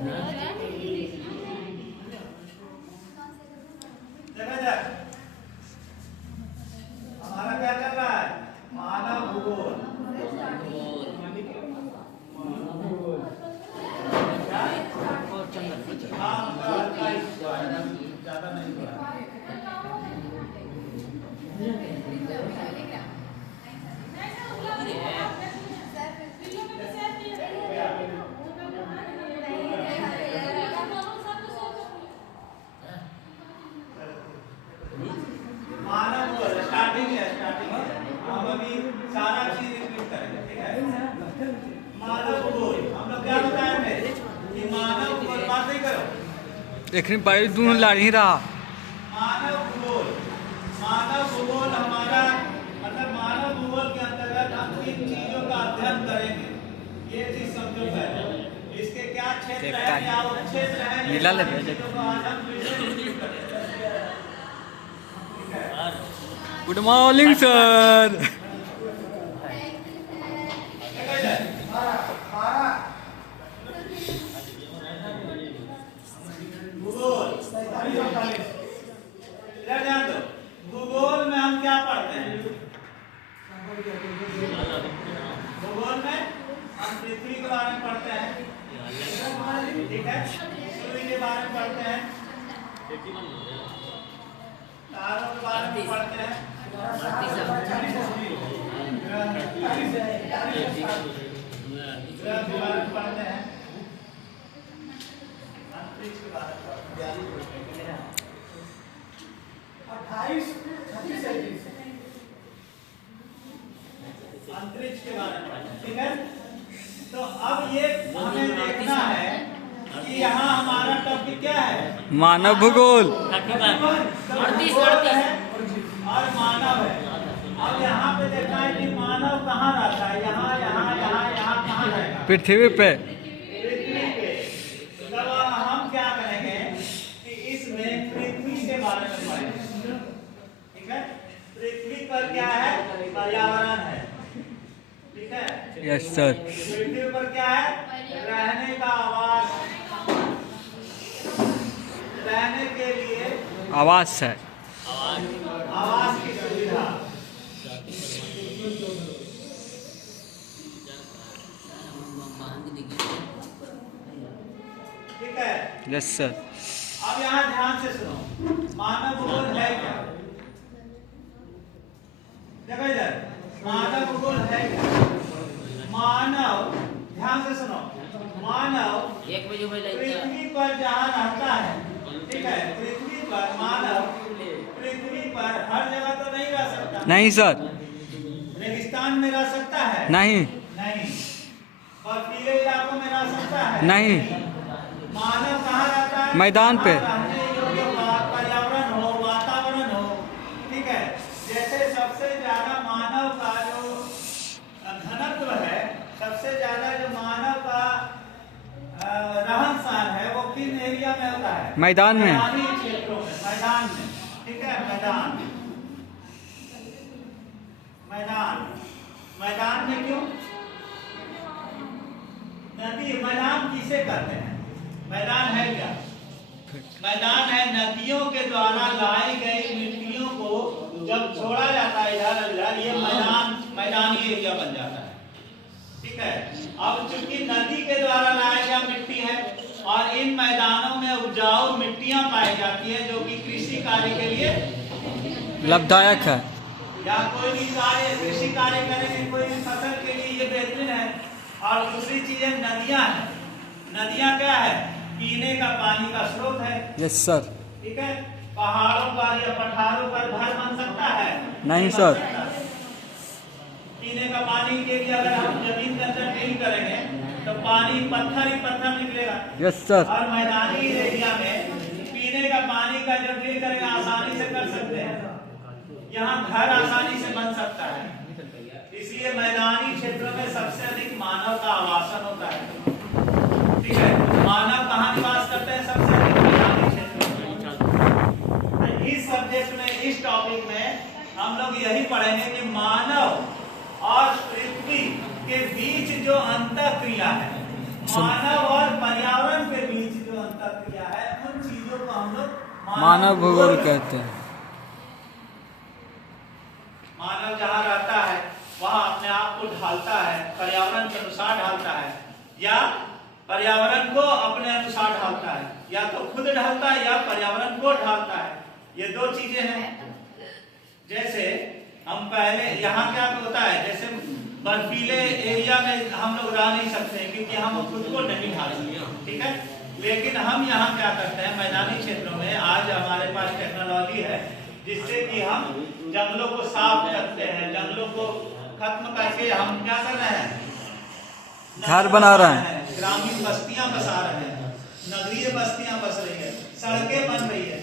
हमारा क्या चल रहा है? मानव भूगोल। ज्यादा नहीं हुआ। मानव स्टार्टिंग है। हम अभी सारा चीज रिपीट करेंगे, ठीक है? मानव भूगोल हम लोग क्या बताए थे कि मानव भूगोल, बात नहीं करो। देखने पाई दोनों लड़ ही रहा। मानव भूगोल हमारा मतलब मानव भूगोल के अंतर्गत हम इन चीजों का अध्ययन करेंगे। ये चीज समझो पहले, इसके क्या क्षेत्र है, क्या उपक्षेत्र है, नीला ले गुड मॉर्निंग सर। भूगोल में हम क्या पढ़ते हैं? भूगोल में हम पृथ्वी के बारे में पढ़ते हैं, ठीक है? सूर्य के बारे में पढ़ते हैं, तारों के बारे में पढ़ते हैं, ग्रह के बारे में पढ़ते हैं, अंतरिक्ष के बारे में पढ़ते हैं। 28 अंतरिक्ष के बारे में, ठीक है? तो अब ये हमें देखना है कि यहाँ हमारा टॉपिक क्या है? मानव भूगोल और मानव है। अब यहाँ पे देखना है कि मानव कहाँ रहता है, यहाँ कहाँ रहेगा? पृथ्वी पे। पृथ्वी पे। तब हम क्या करेंगे कि इसमें पृथ्वी के बारे में पढ़ेंगे, ठीक है? पृथ्वी पर क्या है? पर्यावरण है, ठीक है? Yes sir. पृथ्वी पर क्या है? रहने का आवास, रहने के लिए आवास है, आवास की सुविधा, ठीक है? Yes sir. अब यहाँ ध्यान से सुनो, मानव भूगोल है क्या? देखो इधर, मानव भूगोल है क्या? मानव, ध्यान से सुनो, मानव पृथ्वी पर जहाँ रहता है, ठीक है? पृथ्वी पर मानव पृथ्वी पर हर जगह तो नहीं रह सकता। नहीं सर। रेगिस्तान में रह सकता है? नहीं। नहीं। बर्फीले इलाकों में रह सकता है? नहीं। मानव कहाँ रहता है? मैदान पे। रहने योग्य पर्यावरण हो, वातावरण हो, ठीक है? जैसे सबसे ज्यादा मानव का जो घनत्व है, सबसे ज्यादा जो मानव का रहन सहन है, वो किन एरिया में होता है? मैदान में। मैदानी क्षेत्रों में, मैदान में, ठीक है? मैदान में क्यों? नदी, मैदान किसे कहते हैं? मैदान है क्या? मैदान है नदियों के द्वारा लाई गई मिट्टियों को जब छोड़ा जाता है इधर उधर, ये मैदानी एरिया बन जाता है, ठीक है? अब चूंकि नदी के द्वारा लाया गया मिट्टी है और इन मैदानों में उपजाऊ मिट्टियां पाई जाती है जो कि कृषि कार्य के लिए लाभदायक है, या कोई भी कार्य, कृषि कार्य करेंगे, कोई भी फसल के लिए ये बेहतरीन है। और दूसरी चीज है नदियां हैं। नदियां क्या है? पीने का पानी का स्रोत है। Yes sir. ठीक है? पहाड़ों पर या पठारों पर घर बन सकता है? नहीं सर। पीने का पानी के लिए अगर हम जमीन के अंदर ड्रिल करेंगे तो पानी पत्थर ही पत्थर निकलेगा। Yes sir. और मैदानी एरिया में पीने का पानी का जो ड्रिल करेगा आसानी से कर सकते हैं, यहाँ घर आसानी से बन सकता है। इसलिए मैदानी क्षेत्रों में सबसे अधिक मानव का आवासन होता है, ठीक है? मानव कहाँ निवास करते हैं? सबसे अधिक मैदानी क्षेत्रों में। इस सब्जेक्ट में, इस टॉपिक में हम लोग यही पढ़ेंगे कि मानव और पृथ्वी के बीच जो अंतःक्रिया है, मानव और पर्यावरण के बीच मानव भूगोल कहते हैं। मानव जहाँ रहता है वहाँ अपने आप को ढालता है, पर्यावरण के अनुसार ढालता है, या पर्यावरण को अपने अनुसार ढालता है, या तो खुद ढालता है या पर्यावरण को ढालता है। ये दो चीजें हैं। जैसे हम पहले यहाँ क्या होता है, जैसे बर्फीले एरिया में हम लोग रह नहीं सकते क्योंकि हम खुद को नहीं ढाल सकते, ठीक है। लेकिन हम यहाँ क्या करते हैं, मैदानी क्षेत्रों में आज हमारे पास टेक्नोलॉजी है जिससे कि हम जंगलों को साफ करते हैं, जंगलों को खत्म करके हम क्या कर रहे हैं, घर बना रहे हैं, ग्रामीण बस्तियां बसा रहे हैं, नगरीय बस्तियां बस रही है, सड़कें बन रही है।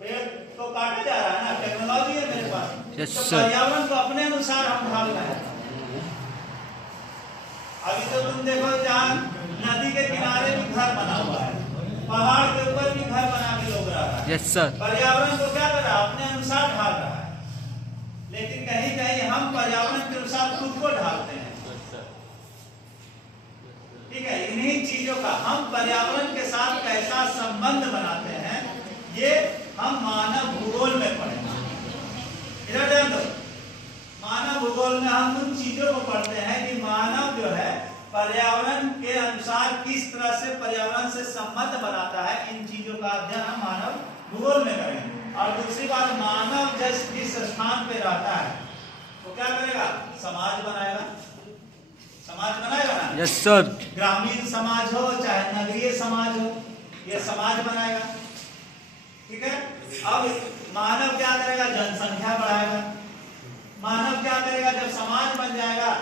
पेड़ तो काटा जा रहा है ना, टेक्नोलॉजी है मेरे पास, yes, तो sir. पर्यावरण को अपने अनुसार हम ढाल रहे हैं। अभी तो तुम देखो जहाँ नदी के किनारे भी घर बना हुआ है, पहाड़ के ऊपर भी घर बना के लोग रह रहा है। Yes sir. पर्यावरण को क्या कर रहा है, अपने अनुसार ढाल रहा है। लेकिन कहीं कहीं हम पर्यावरण के अनुसार खुद को ढालते हैं, ठीक है। इन्हीं चीजों का हम पर्यावरण के साथ कैसा संबंध बनाते हैं, ये हम मानव भूगोल में पढ़ेंगे। इधर ध्यान दो, मानव भूगोल में हम उन चीजों को पढ़ते हैं कि मानव जो है पर्यावरण के अनुसार किस तरह से पर्यावरण से संबंध बनाता है। इन चीजों का अध्ययन हम मानव भूगोल में करेंगे। और दूसरी बात, मानव जिस स्थान पे रहता है वो क्या करेगा, समाज बनाएगा, समाज बनाएगा ना। Yes sir. ग्रामीण समाज हो चाहे नगरीय समाज हो, ये समाज बनाएगा, ठीक है। अब मानव क्या करेगा, जनसंख्या बढ़ाएगा। मानव क्या करेगा, जब समाज बन जाएगा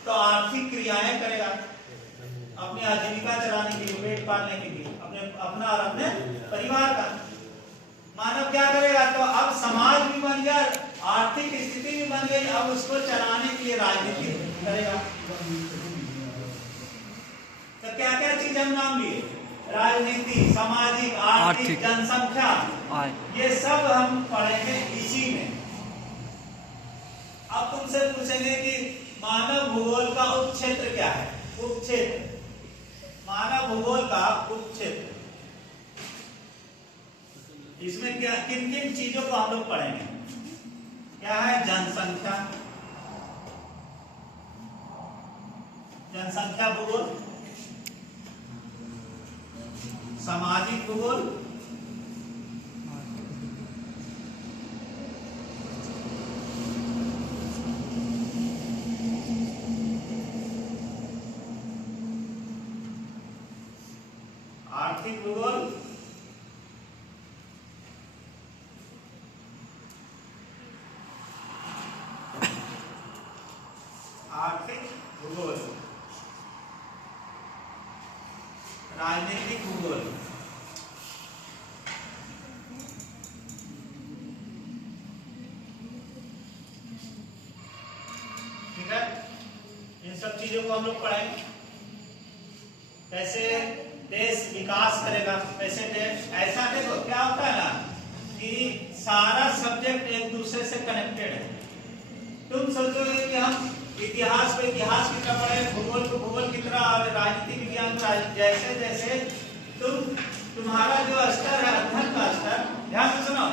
तो आर्थिक क्रियाएं करेगा, अपनी आजीविका चलाने के लिए, पेट पालने के लिए, अपना और अपने परिवार का। मानव क्या करेगा, तो अब समाज भी बन गया, आर्थिक स्थिति भी बन गई, अब उसको चलाने के लिए राजनीति करेगा। तो क्या क्या चीज हम नाम लिए, राजनीति, सामाजिक, आर्थिक, जनसंख्या, ये सब हम पढ़ेंगे इसी में। अब तुमसे पूछेंगे कि मानव भूगोल का उपक्षेत्र क्या है, उपक्षेत्र, मानव भूगोल का उपक्षेत्र, इसमें क्या किन किन चीजों को हम लोग पढ़ेंगे। क्या है, जनसंख्या, जनसंख्या भूगोल, सामाजिक भूगोल, आर्थिक भूगोल, आर्थिक भूगोल, राजनीतिक भूगोल, ठीक है। इन सब चीजों को हम लोग पढ़ेंगे। कैसे देश विकास करेगा, कैसे देश, ऐसा देखो क्या होता है ना कि सारा सब्जेक्ट एक दूसरे से कनेक्टेड है। तुम सोचोगे कि हम इतिहास को इतिहास की तरह पढ़े, भूगोल को भूगोल की तरह, और राजनीति विज्ञान का जैसे जैसे तुम्हारा जो स्तर है, अध्ययन का स्तर, ध्यान से सुनो,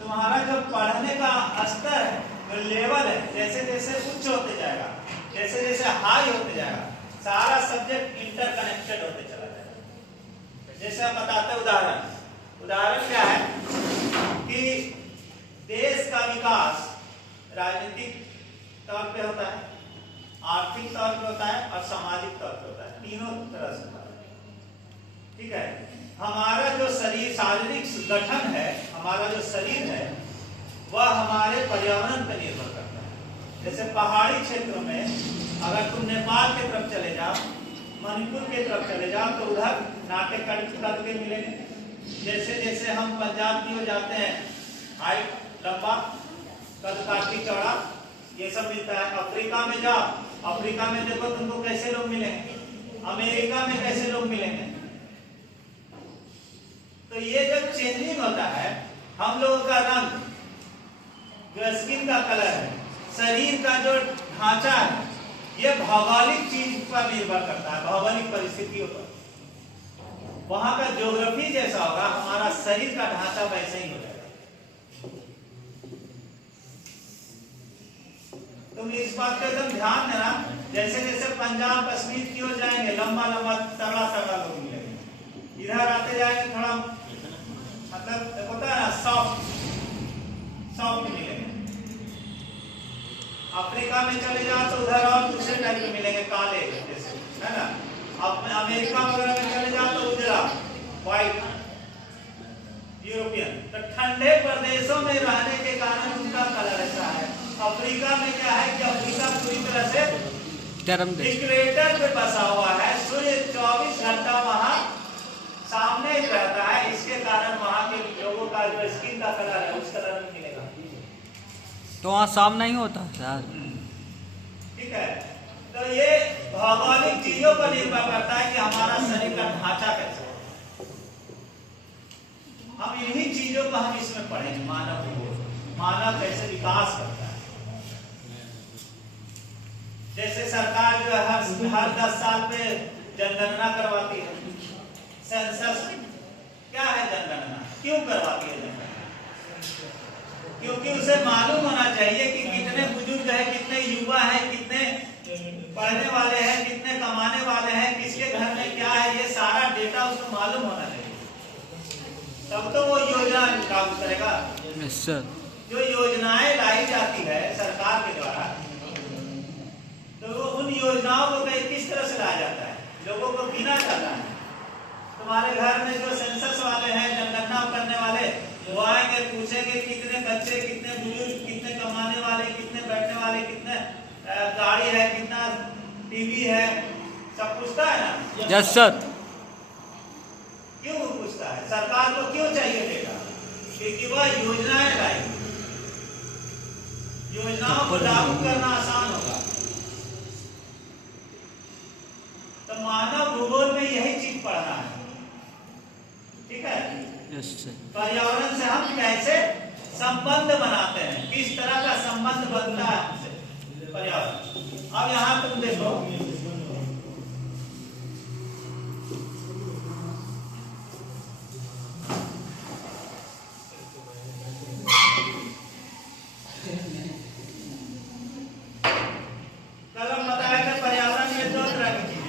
तुम्हारा जो पढ़ने का स्तर है, जो लेवल है, जैसे जैसे उच्च होते जाएगा, जैसे जैसे हाई होते जाएगा, सारा सब्जेक्ट इंटरकनेक्टेड होते चला जाएगा। जैसे हम बताते हैं उदाहरण क्या है कि देश का विकास राजनीतिक तौर पे होता है, आर्थिक तौर पे होता है और सामाजिक तौर पे होता है, तीनों तरह से होता है, ठीक है। हमारा जो शरीर, शारीरिक गठन है, हमारा जो शरीर है वह हमारे पर्यावरण पर निर्भर करता है। जैसे पहाड़ी क्षेत्रों में अगर तुम नेपाल के तरफ चले जाओ, मणिपुर के तरफ चले जाओ, तो उधर नाटे कद के मिलेंगे। जैसे जैसे हम पंजाब की ओर जाते हैं, हाइट, लंबा, कद, काठी, चौड़ा, ये सब मिलता है। अफ्रीका में जाओ, अफ्रीका में देखो तुमको कैसे लोग मिलेंगे, अमेरिका में कैसे लोग मिलेंगे। तो ये जब चेंजिंग होता है, हम लोगों का रंग, जो स्किन का कलर है, शरीर का जो ढांचा है, ये भौगोलिक चीज पर निर्भर करता है, भौगोलिक परिस्थितियों पर। वहां का ज्योग्राफी जैसा होगा, हमारा शरीर का ढांचा वैसे ही हो जाएगा। तुम इस बात पे एकदम ध्यान देना, जैसे जैसे पंजाब कश्मीर की ओर जाएंगे लंबा लंबा तगड़ा तगड़ा लोग मिलेंगे, इधर आते जाएंगे थोड़ा मतलब होता है ना सॉफ्ट सॉफ्ट मिलेंगे। अफ्रीका में चले जाओ तो उधर और दूसरे टाइप के मिलेंगे, काले जैसे, है ना। अब अमेरिका वगैरह में चले जाओ तो उजला व्हाइट यूरोपियन। तो ठंडे प्रदेशों में रहने के कारण उनका कलर ऐसा है। अफ्रीका में क्या है कि अफ्रीका पूरी तरह से इक्वेटर पे बसा हुआ है, सूर्य 24 घंटा वहां सामने ही रहता है, इसके कारण वहां के लोगों का जो स्किन का कलर है उस कलर में मिलेगा। तो वहाँ सामना ही होता है यार। ठीक है, तो ये भौगोलिक चीजों पर निर्भर करता है कि हमारा शरीर का ढांचा कैसा है। हम इन्हीं चीजों को हम इसमें पढ़ेंगे, मानव कैसे विकास करता है। जैसे सरकार जो है हर 10 साल पे जनगणना करवाती है, सेंसस। क्या है जनगणना, क्यों करवाती है जनगणना? क्योंकि उसे मालूम होना चाहिए कि कितने बुजुर्ग हैं, कितने युवा हैं, कितने पढ़ने वाले हैं, कितने कमाने वाले हैं, किसके घर में क्या है, ये सारा डेटा उसको मालूम होना चाहिए, तब तो वो योजना लागू करेगा। जो योजनाएं लाई जाती है सरकार के द्वारा, तो उन योजनाओं को किस तरह से लाया जाता है, लोगों को गिना जाता है। तुम्हारे घर में जो सेंसस वाले हैं, जनगणना करने वाले, वो आएंगे, पूछेंगे कितने बच्चे, कितने बुजुर्ग, कितने कमाने वाले, कितने बैठने वाले, कितने गाड़ी है, कितना टीवी है, सब पूछता है ना। Yes sir. क्यों पूछता है? सरकार को क्यों चाहिए डेटा? क्योंकि वह योजनाएं लाएगी, योजनाओं को लागू करना आसान होगा। तो मानव भूगोल में यही चीज पढ़ना है, ठीक है। Yes sir. पर्यावरण से हम कैसे संबंध बनाते हैं, किस तरह का संबंध बनता है हमसे पर्यावरण। अब यहाँ तुम देखो, कल हम बताया कि पर्यावरण में 2 तरह की चीजें,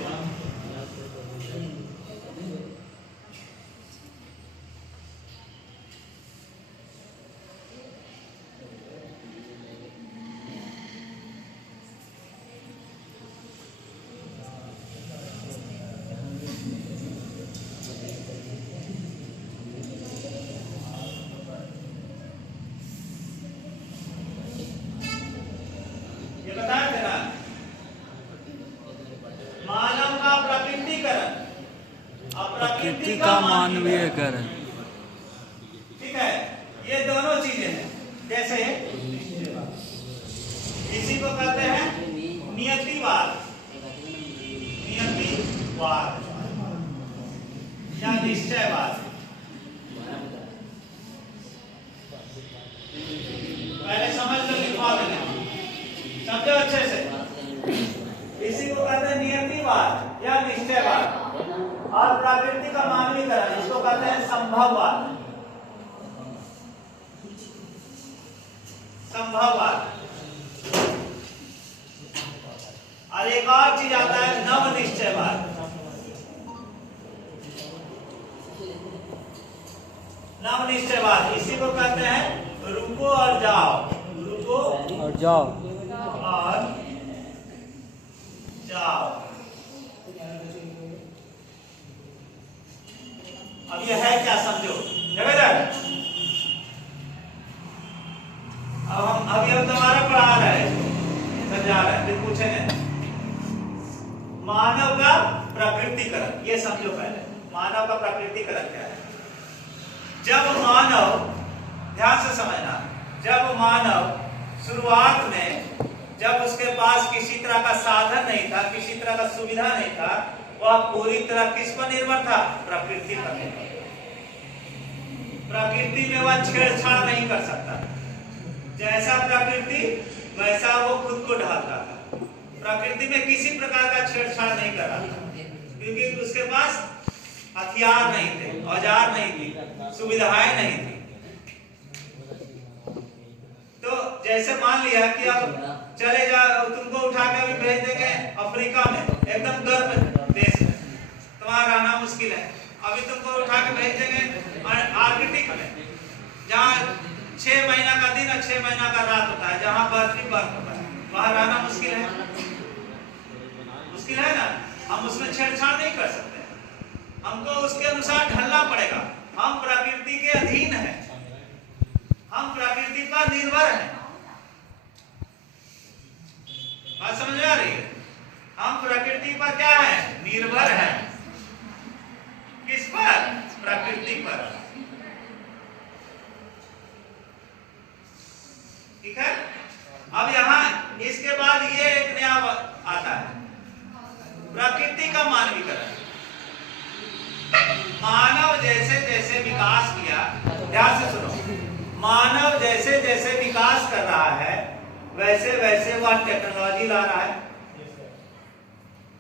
ये बताया था ना, मानव का प्रकृतिकरण और प्रकृति का मानवीयकरण। ठीक है, ये दोनों चीजें हैं। जैसे इसी को कहते हैं नियतिवाद, नियतिवाद या निश्चयवाद। पहले समझ लो, लिखवा देना, समझो अच्छे से। इसी को कहते हैं नियतिवाद या निश्चयवाद, और प्रकृति का मानवीकरण, इसको कहते हैं संभववाद। संभववाद। और एक और चीज आता है नवनिश्चयवाद। नवनिश्चयवाद, इसी को कहते हैं रुको और जाओ, रुको और जाओ, और जाओ। अब ये है क्या, समझो जगह। अब अभी हम तुम्हारा पढ़ा रहे हैं, समझा रहे हैं, फिर पूछेंगे मानव का प्रकृतिकरण। ये समझो पहले, मानव का प्रकृतिकरण क्या है। जब मानव, ध्यान से समझना, जब मानव शुरुआत में, जब उसके पास किसी तरह का साधन नहीं था, किसी तरह का सुविधा नहीं था, वह पूरी तरह किस पर निर्भर था? प्रकृति पर निर्भर। प्रकृति में वह छेड़छाड़ नहीं कर सकता, जैसा प्रकृति वैसा वो खुद को ढालता था। प्रकृति में किसी प्रकार का छेड़छाड़ नहीं कर रहा था, क्योंकि उसके पास हथियार नहीं थे, औजार नहीं थी, सुविधाएं नहीं थी। तो जैसे मान लिया कि अब चले जाओ, तुमको उठा के अभी भेज देंगे अफ्रीका में, एकदम गर्म देश में, तो वहां रहना मुश्किल है। अभी तुमको उठा के भेज देंगे आर्कटिक में, जहाँ 6 महीना का दिन और 6 महीना का रात होता है, जहाँ बर्फ ही बर्फ होता है, वहां रहना मुश्किल है। मुश्किल है ना, हम उसमें छेड़छाड़ नहीं कर सकते, हमको उसके अनुसार ढलना पड़ेगा। हम प्रकृति के अधीन हैं, हम प्रकृति पर निर्भर हैं। बात समझ में आ रही है? हम प्रकृति पर क्या है? निर्भर हैं। किस पर? प्रकृति पर। ठीक है। अब यहाँ इसके बाद ये एक नया आता है, प्रकृति का मानवीकरण। मानव जैसे जैसे विकास किया, ध्यान से सुनो, मानव जैसे जैसे विकास कर रहा है वैसे वैसे वह टेक्नोलॉजी ला रहा है,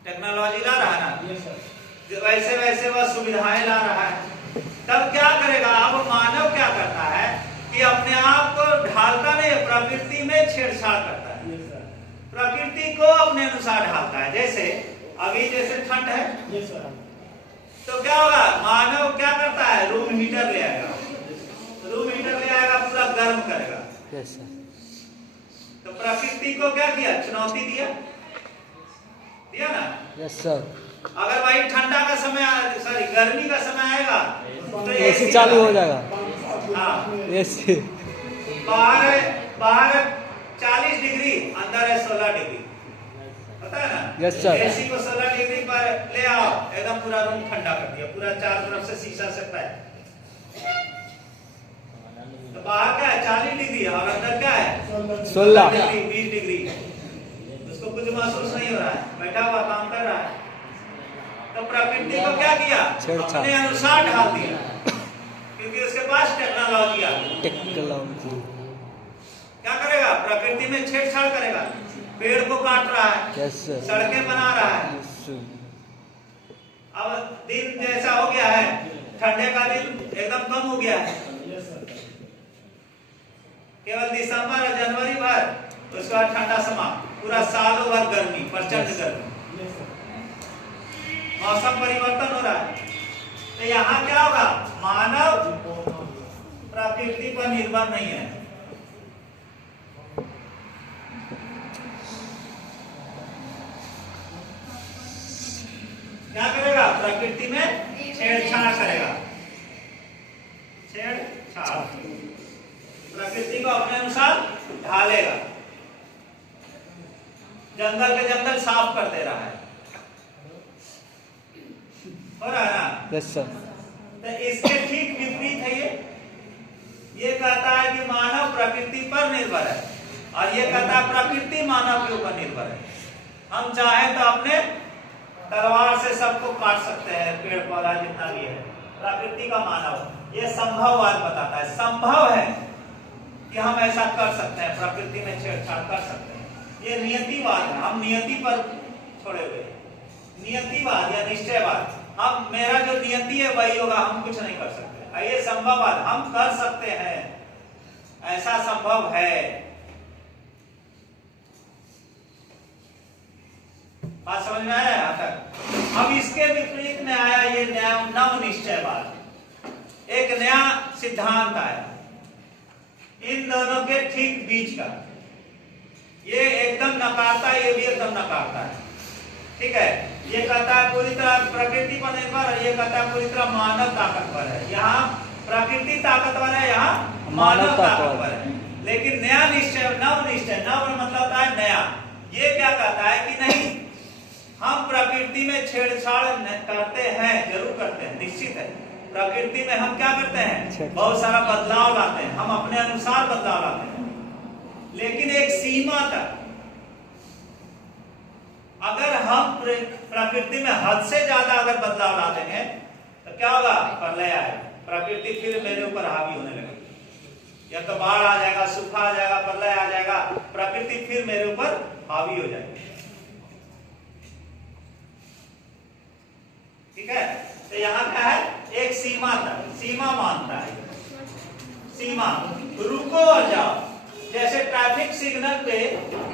टेक्नोलॉजी ला रहा है ना, वैसे वैसे वह सुविधाएं ला रहा है। तब क्या करेगा? अब मानव क्या करता है कि अपने आप को ढालता नहीं, प्रकृति में छेड़छाड़ करता है, प्रकृति को अपने अनुसार ढालता है। जैसे अभी जैसे ठंड है, तो क्या होगा? मानव क्या करता है? रूम हीटर ले आएगा, रूम हीटर ले आएगा, पूरा गर्म करेगा। Yes sir. तो प्रकृति को क्या किया? चुनौती दिया, दिया ना? Yes sir. अगर भाई ठंडा का समय, सॉरी गर्मी का समय आएगा तो एसी चालू हो जाएगा। हाँ, एसी बाहर 40 डिग्री, अंदर है 16 डिग्री, पता है ना? Yes sir. एसी को 16 डिग्री पर ले आओ, एकदम पूरा रूम ठंडा कर दिया, पूरा चारों तरफ से शीशा से पैक। तो बाहर क्या है? 40 डिग्री, और अंदर क्या है? 16 डिग्री, 20 डिग्री। उसको कुछ महसूस नहीं हो रहा है, बैठा हुआ काम कर रहा है। तो प्रकृति को क्या किया? अपने अनुसार ढाल दिया, क्योंकि उसके पास टेक्नोलॉजी आ गई। टेक्नोलॉजी क्या करेगा? प्रकृति में छेड़छाड़ करेगा, पेड़ को काट रहा है, यस सर। सड़कें बना रहा है। Yes sir. अब दिन जैसा हो गया है, ठंडे का दिन एकदम कम हो गया है, केवल दिसंबर और जनवरी भर, उसके बाद ठंडा समाप्त, पूरा सालों भर गर्मी, प्रचंड गर्मी, मौसम परिवर्तन हो रहा है। तो यहाँ क्या होगा? मानव प्रकृति पर निर्भर नहीं है। क्या करेगा? प्रकृति में छेड़छाड़ करेगा, छेड़छाड़, प्रकृति को अपने अनुसार ढालेगा, जंगल के जंगल साफ कर दे रहा है, हो रहा है ना? Yes sir. तो इसके ठीक विपरीत है ये कहता है कि मानव प्रकृति पर निर्भर है, और ये कहता है प्रकृति मानव के ऊपर निर्भर है। हम चाहे तो अपने तलवार से सबको काट सकते हैं, पेड़ पौधा जितना भी है, प्रकृति का मानव। ये संभववाद बताता है, संभव है कि हम ऐसा कर सकते हैं, प्रकृति में छेड़छाड़ कर सकते हैं। ये नियतिवाद है, हम नियति पर छोड़े हुए, नियतिवाद या निश्चयवाद। हम, मेरा जो नियति है वही होगा, हम कुछ नहीं कर सकते। ये संभववाद, हम कर सकते हैं, ऐसा संभव है। बात समझ में आया यहाँ तक? अब इसके विपरीत में आया ये नया नव निश्चयवाद, एक नया सिद्धांत आया इन दोनों के ठीक बीच का। ये एकदम नकारता है, ये भी एकदम नकारता है। ठीक है, ये कहता है पूरी तरह प्रकृति पर निर्भर है, ये कहता है पूरी तरह मानव ताकतवर है। यहाँ प्रकृति ताकतवर है, यहाँ मानव ताकतवर है। लेकिन नया निश्चय, नव निश्चय, नव मतलब होता है नया, ये क्या कहता है कि नहीं, हम प्रकृति में छेड़छाड़ करते हैं, जरूर करते हैं, निश्चित है। प्रकृति में हम क्या करते हैं? बहुत सारा बदलाव लाते हैं, हम अपने अनुसार बदलाव लाते हैं, लेकिन एक सीमा तक। अगर हम प्रकृति में हद से ज्यादा अगर बदलाव ला देंगे तो क्या होगा? प्रलय आएगा, प्रकृति फिर मेरे ऊपर हावी होने लगेगी, या तो बाढ़ आ जाएगा, सूखा आ जाएगा, प्रलय आ जाएगा, प्रकृति फिर मेरे ऊपर हावी हो जाएगी। ठीक है, तो यहाँ क्या है, एक सीमा तक, सीमा मानता है, सीमा। रुको और जाओ, जैसे ट्रैफिक सिग्नल पे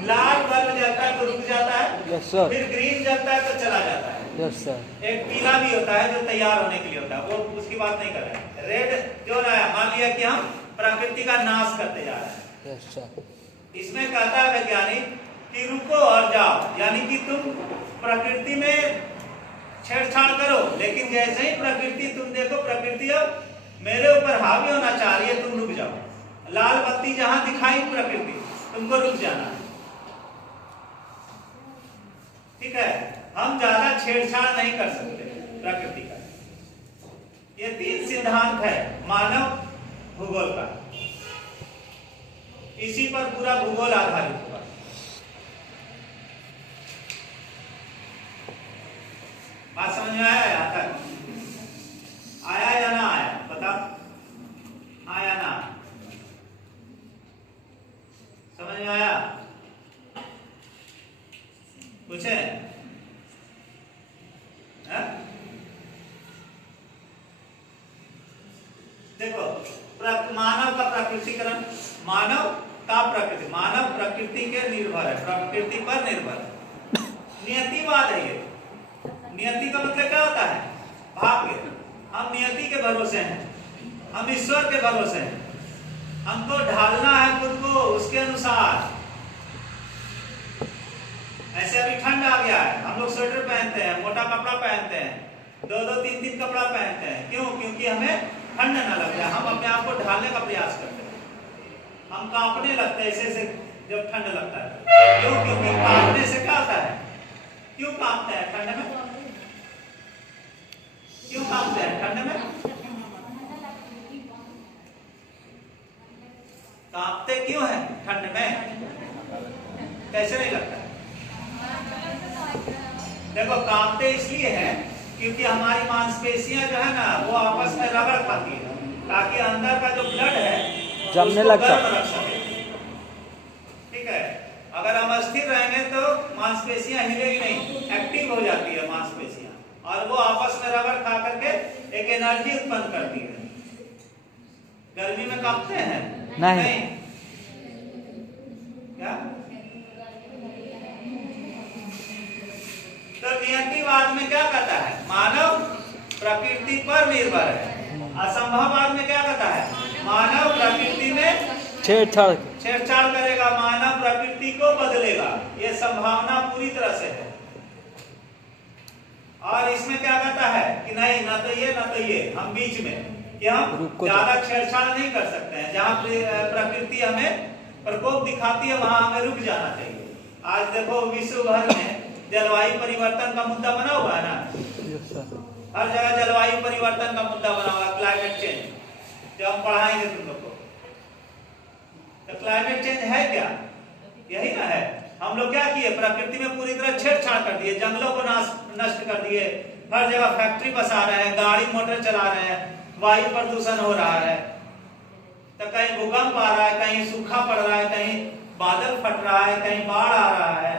लाल बल्ब जलता है तो रुक जाता है, यस सर, फिर ग्रीन जलता है तो चला जाता है। Yes sir. एक पीला भी होता है जो तैयार होने के लिए होता है, वो उसकी बात नहीं कर रहे हैं। रेड जो है, मान लिया कि हम प्रकृति का नाश करते जा रहे हैं, यस सर। इसमें कहता है वैज्ञानिक कि रुको और जाओ, यानी कि तुम प्रकृति में छेड़छाड़ करो, लेकिन जैसे ही प्रकृति तुम देखो प्रकृति अब मेरे ऊपर हावी होना चाह रही है, तुम रुक जाओ। लाल बत्ती जहां दिखाई प्रकृति, तुमको रुक जाना है, ठीक है। हम ज्यादा छेड़छाड़ नहीं कर सकते प्रकृति का। ये 3 सिद्धांत है मानव भूगोल का, इसी पर पूरा भूगोल आधारित हुआ। बात समझ में आया? यहाँ तक आया या ना आया? बता, आया ना? समझ में आया? पूछे? देखो, मानव का प्रकृतिकरण, मानव का प्रकृति, मानव प्रकृति के निर्भर है, प्रकृति पर निर्भर है। नियतिवाद है ये। नियति का मतलब क्या होता है? भाग्य। हम नियति के भरोसे हैं, हम ईश्वर के भरोसे हैं, हमको ढालना है खुद को उसके अनुसार। ऐसे अभी ठंड आ गया है, हम लोग स्वेटर पहनते हैं, मोटा कपड़ा पहनते हैं, 2-2, 3-3 कपड़ा पहनते हैं। क्यों? क्योंकि हमें ठंड ना लग जाए, हम अपने आप को ढालने का प्रयास करते हैं। हम कांपने लगते हैं ऐसे जब ठंड लगता है। क्यों? क्योंकि कांपने से क्या होता है? क्यों कांपते हैं ठंड में? क्यों कांपते हैं ठंड में? कांपते क्यों है ठंड में? कैसे नहीं लगता? देखो, कांपते इसलिए है क्योंकि हमारी मांसपेशियां जो है ना, वो आपस में रगड़ खाती है, ताकि अंदर का जो ब्लड है जमने लगता है। ठीक है। अगर हम अस्थिर रहेंगे तो मांसपेशियां हिलेगी नहीं, एक्टिव हो जाती है मांसपेशियां, और वो आपस में रगड़ खा करके एक एनर्जी उत्पन्न करती है। गर्मी में कांपते हैं? नहीं। क्या? तो नियतिवाद में क्या कहता है? मानव प्रकृति पर निर्भर है। असंभववाद में क्या कहता है? मानव प्रकृति में छेड़छाड़ करेगा, मानव प्रकृति को बदलेगा। ये संभावना पूरी तरह से है। और इसमें क्या कहता है कि नहीं, ना तो ये ना तो ये, हम बीच में, कि हम ज्यादा छेड़छाड़ नहीं कर सकते हैं। जहां प्रकृति हमें प्रकोप दिखाती है वहां हमें रुक जाना चाहिए। आज देखो, विश्व भर में जलवायु परिवर्तन का मुद्दा बना हुआ है ना, हर जगह जलवायु परिवर्तन का मुद्दा बना हुआ है, क्लाइमेट चेंज। जो हम पढ़ाएंगे तुम लोग को, तो क्लाइमेट चेंज है क्या? यही ना है। हम लोग क्या किए? प्रकृति में पूरी तरह छेड़छाड़ कर दिए, जंगलों को नष्ट कर दिए, हर जगह फैक्ट्री बसा रहे हैं, गाड़ी मोटर चला रहे हैं, वायु प्रदूषण हो रहा है। तो कहीं भूकंप आ रहा है, कहीं सूखा पड़ रहा है, कहीं बादल फट रहा है, कहीं बाढ़ आ रहा है।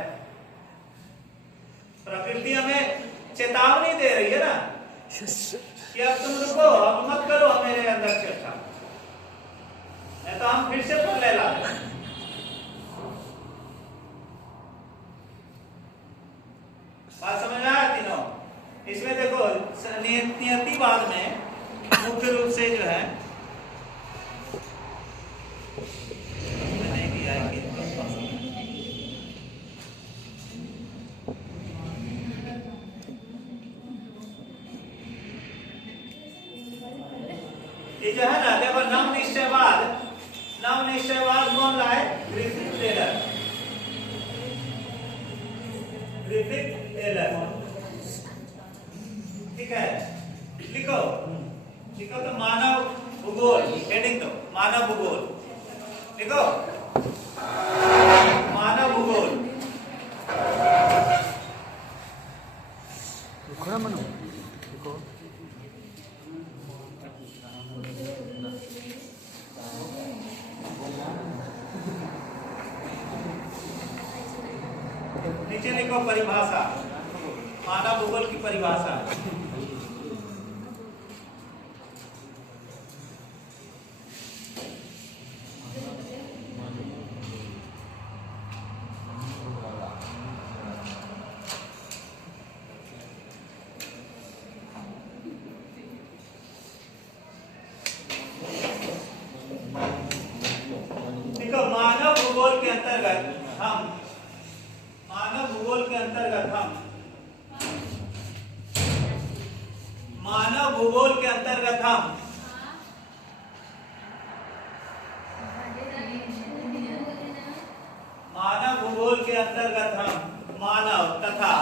प्रकृति हमें चेतावनी दे रही है ना कि अब तुम रुको, अब मत करो मेरे अंदर छेड़छाड़, नहीं तो हम फिर से प्रलय ला देंगे। बात समझ में आया तीनों? इसमें देखो, नियतिवाद में मुख्य रूप से जो है, ये जो है ना, देखो, नवनिश्चयवाद कौन लाए? Griffith Taylor. ठीक है, लिखो तो मानव भूगोल, हेडिंग दो, मानव भूगोल लिखो, मानव भूगोल। नीचे लिखो परिभाषा, मानव भूगोल की परिभाषा। मानव भूगोल के अंतर्गत हम मानव तथा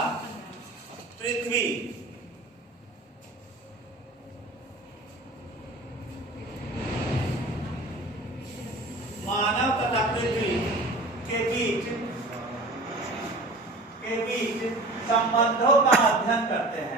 पृथ्वी के बीच संबंधों का अध्ययन करते हैं।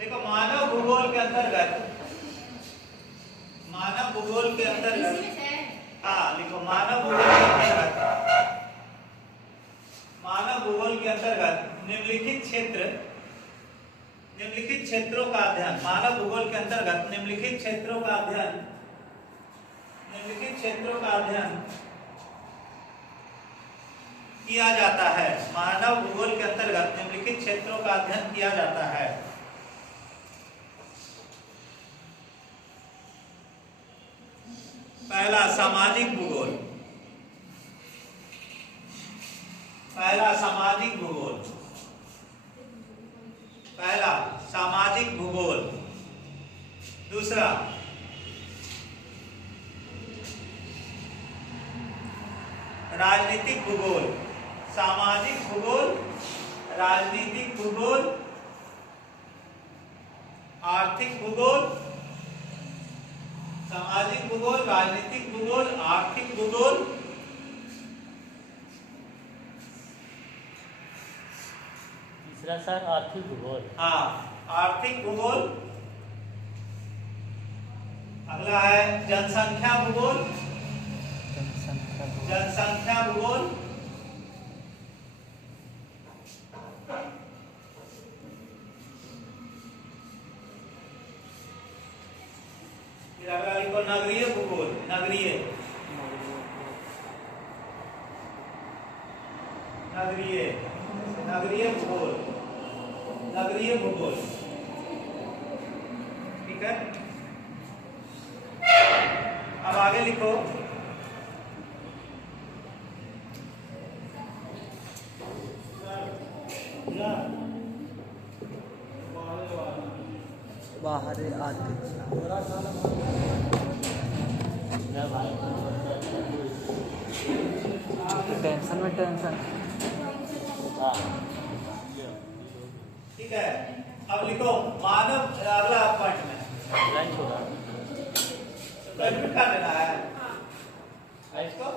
देखो मानव भूगोल के अंतर्गत लिखो मानव भूगोल के अंतर्गत निम्नलिखित क्षेत्रों का अध्ययन किया जाता है। मानव भूगोल के अंतर्गत निम्नलिखित क्षेत्रों का अध्ययन किया जाता है। पहला सामाजिक भूगोल। दूसरा राजनीतिक भूगोल। राजनीतिक भूगोल, आर्थिक भूगोल, सामाजिक भूगोल, राजनीतिक भूगोल, आर्थिक भूगोल, तीसरा सर आर्थिक भूगोल। हाँ, आर्थिक भूगोल। अगला है जनसंख्या भूगोल। नगरीय भूगोल। ठीक है। अब आगे लिखो बाहर आते टेंशन। ठीक है। अब लिखो मानव, अगला पॉइंट में मिटा देना है। इसको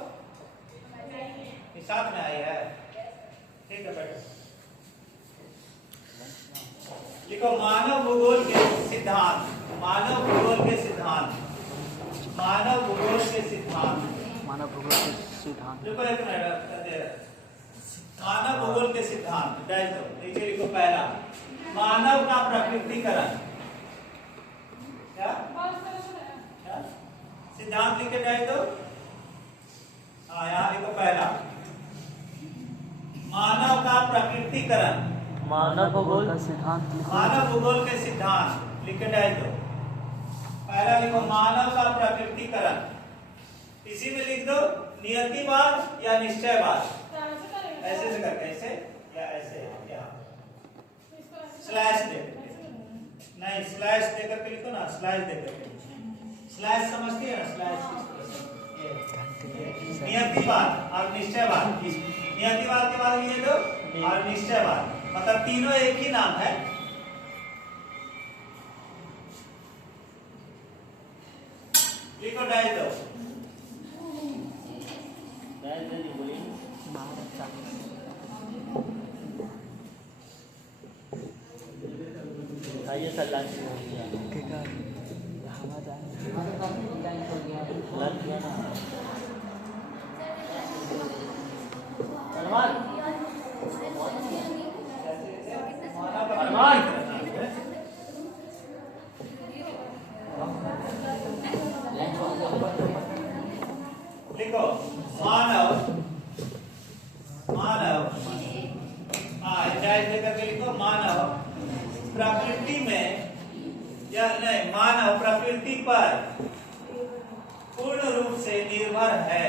साथ में आई है। ठीक है बैठो। लिखो मानव भूगोल के सिद्धांत। मानव भूगोल के सिद्धांत। देखो एक मिनट। मानव भूगोल के सिद्धांत नीचे लिखो। पहला मानव का प्रकृतिकरण। क्या सिद्धांत लिखे जाए तो यहाँ लिखो। पहला मानव का प्रकृतिकरण। मानव भूगोल का सिद्धांत लिखे जाए तो पहला लिखो मानव का प्रकृतिकरण। इसी में लिख दो नियतिवाद या निश्चयवाद। ऐसे से करके ऐसे या ऐसे स्लैश दे नहीं स्लैश दे करके लिखो ना। स्लैश दे करके स्लैश समझती है ना। स्लैश नियतिवाद और निश्चयवाद। नियतिवाद के बाद ये दो और निश्चयवाद, मतलब तीनों एक ही नाम है। लिखो डाल दो। आइए सर लंच हो गया। पर पूर्ण रूप से निर्भर है।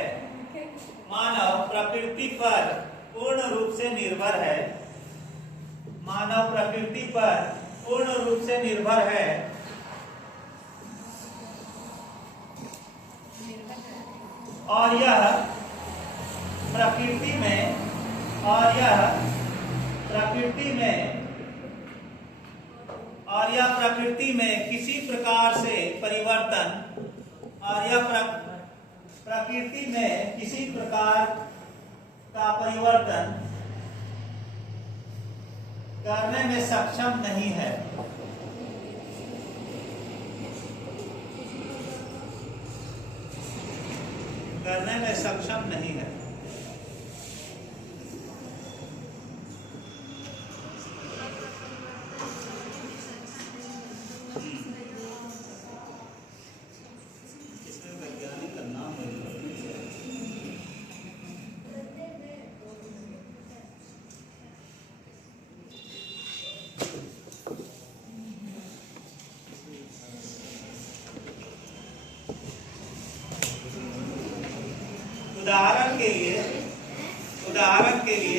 मानव प्रकृति पर पूर्ण रूप से निर्भर है। मानव प्रकृति पर पूर्ण रूप से निर्भर है। और यह प्रकृति में किसी प्रकार से परिवर्तन प्रकृति में किसी प्रकार का परिवर्तन करने में सक्षम नहीं है। करने में सक्षम नहीं है। इसमें वैज्ञानिक का नाम है। उदाहरण के लिए उदाहरण के लिए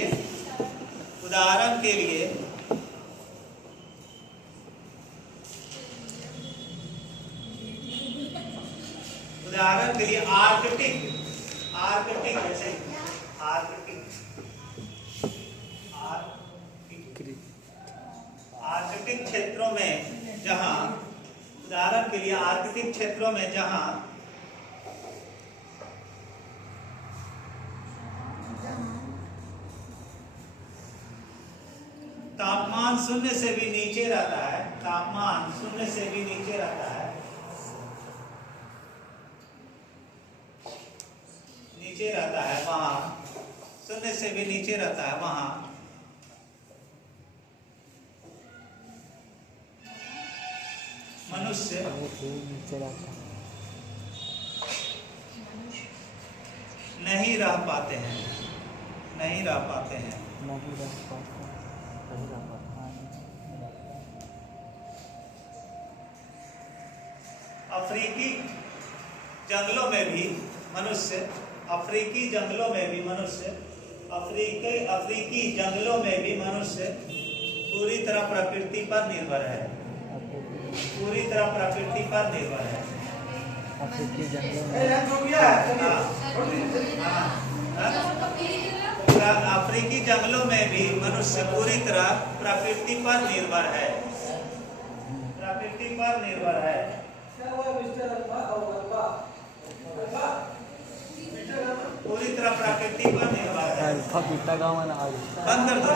आर्कटिक जैसे आर्कटिक क्षेत्रों में जहां उदाहरण के लिए आर्कटिक क्षेत्रों में जहां तापमान शून्य से भी नीचे रहता है। तापमान शून्य से भी नीचे रहता है। नीचे रहता है वहां शून्य से भी नीचे रहता है। वहां मनुष्य नहीं रह पाते हैं। अफ्रीकी जंगलों में भी मनुष्य अफ्रीकी जंगलों में भी मनुष्य पूरी तरह प्रकृति पर निर्भर है। अफ्रीकी जंगलों में अफ्रीकी जंगलों में भी मनुष्य पूरी तरह प्रकृति पर निर्भर है। पूरी तरह प्रकृति पर निर्भर है। अल्फा बीटा गामा ना बंद कर दो।